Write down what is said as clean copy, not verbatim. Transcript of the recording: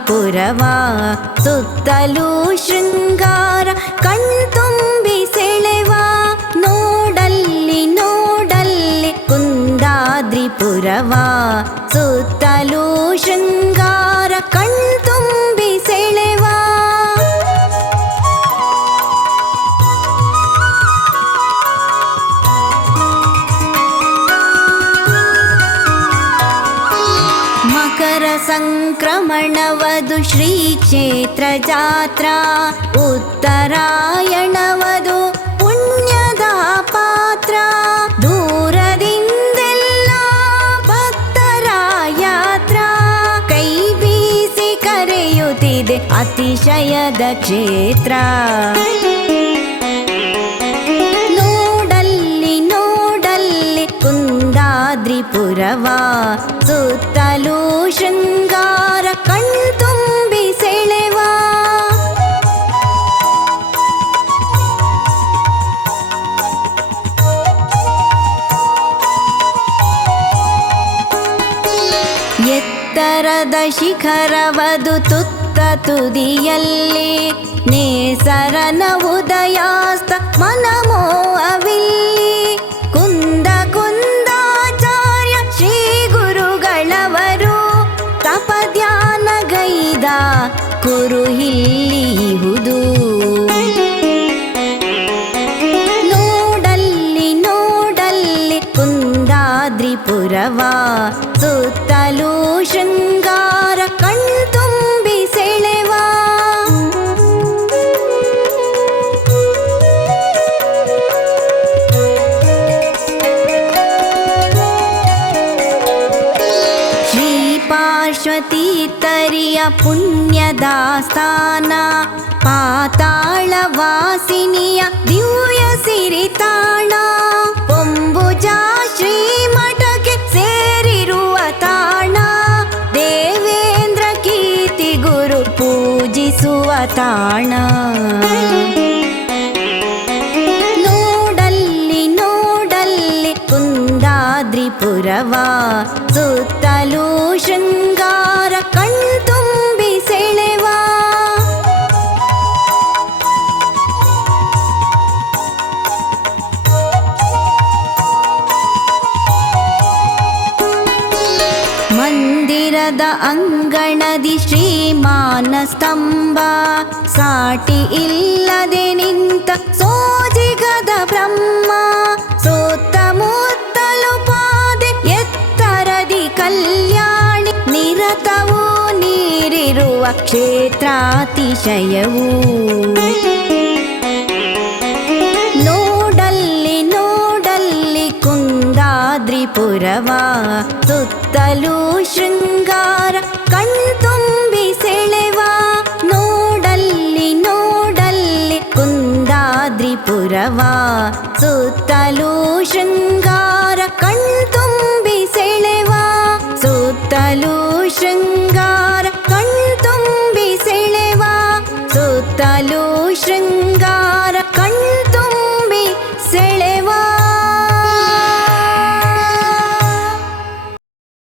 ಕುಂದಾದ್ರಿಪುರವ ಸುತ್ತಲೂ ಶೃಂಗಾರ ಕಣ್ತುಂಬಿ ಸೆಳೆವ ನೋಡಲ್ಲಿ ನೋಡಲ್ಲಿ ಕುಂದಾದ್ರಿಪುರವ ಸುತ್ತಲೂ ಶೃಂಗಾರ ಕಣ್ತುಂಬಿ ಸೆಳೆವ ಮಕರ ಸಂಕ್ರಮಣವದು ಶ್ರೀ ಕ್ಷೇತ್ರ ಜಾತ್ರಾ ಉತ್ತರಾಯಣವದು ಪುಣ್ಯದ ಪಾತ್ರ ದೂರದಿಂದೆಲ್ಲ ಭಕ್ತರ ಯಾತ್ರಾ ಕೈ ಬೀಸಿ ಕರೆಯುತ್ತಿದೆ ಅತಿಶಯದ ಕ್ಷೇತ್ರ ನೋಡಲ್ಲಿ ನೋಡಲ್ಲಿ ಕುಂದಾದ್ರಿಪುರವ ಸುತ್ತಲೂ ಶೃಂಗಾರ ಕಣ್ತುಂಬಿ ಸೆಳೆವ ಎತ್ತರದ ಶಿಖರವದು ತುತ್ತ ತುದಿಯಲ್ಲಿ ನೇಸರನ ಉದಯಾಸ್ತ ಮನಮೋಹವಿಲ್ಲಿ ಕುಂದ ಕುಂದಾಚಾರ್ಯ ಶ್ರೀ ಗುರುಗಳವರು ತಪಧ್ಯಾನಗೈದ ಕುರು ಇಲ್ಲಿಹುದು ನೋಡಲ್ಲಿ ನೋಡಲ್ಲಿ ಕುಂದಾದ್ರಿಪುರವ ಸುತ್ತಲೂ ಶೃಂಗಾರ ಕಣ್ತುಂಬಿ ಸೆಳೆವ ಶ್ರೀ ಪಾರ್ಶ್ವತೀರ್ಥರಿಯ ಪುಣ್ಯದ ಸ್ಥಾನ ಪಾತಾಳ ವಾಸಿನಿಯ ದಿವ್ಯ ಸಿರಿತಾಣ ಪೊಂಬುಜಾ ಶ್ರೀ ಮಠಕ್ಕೆ ಸೇರಿರುವ ತಾಣ ದೇವೇಂದ್ರ ಕೀರ್ತಿ ಗುರು ಪೂಜಿಸುವ ತಾಣ ನೋಡಲ್ಲಿ ನೋಡಲ್ಲಿ ಕುಂದಾದ್ರಿಪುರವ ಸುತ್ತಲೂ ಶೃಂಗಾರ ಕಣ್ತುಂಬಿ ಸೆಳೆವ ಮಂದಿರದ ಅಂಗಣದಿ ಶ್ರೀಮಾನ ಸ್ತಂಭ ಸಾಟಿ ಇಲ್ಲದೆ ನಿಂತ ಸೋಜಿಗದ ಬ್ರಹ್ಮ ಸುತ್ತಮುತ್ತಲು ಪಾದೆ ಎತ್ತರದಿ ಕಲ್ಯಾಣಿ ನಿರತವೂ ನೀರಿರುವ ಕ್ಷೇತ್ರಾತಿಶಯವು ನೋಡಲ್ಲಿ ನೋಡಲ್ಲಿ ಕುಂದಾದ್ರಿಪುರವ ಸುತ್ತಲೂ ಶೃಂಗಾರ ಕಣ್ತುಂಬಿ ಸೆಳೆವ ನೋಡಲ್ಲಿ ನೋಡಲ್ಲಿ ಕುಂದಾದ್ರಿಪುರವ ಸುತ್ತಲೂ ಶೃಂಗಾರ ಕಣ್ತುಂಬಿ ಸೆಳೆವ ಸುತ್ತಲೂ ಶೃಂಗಾರ ಕಣ್ತುಂಬಿ ಸೆಳೆವ ಸುತ್ತಲೂ ಶೃಂಗಾರ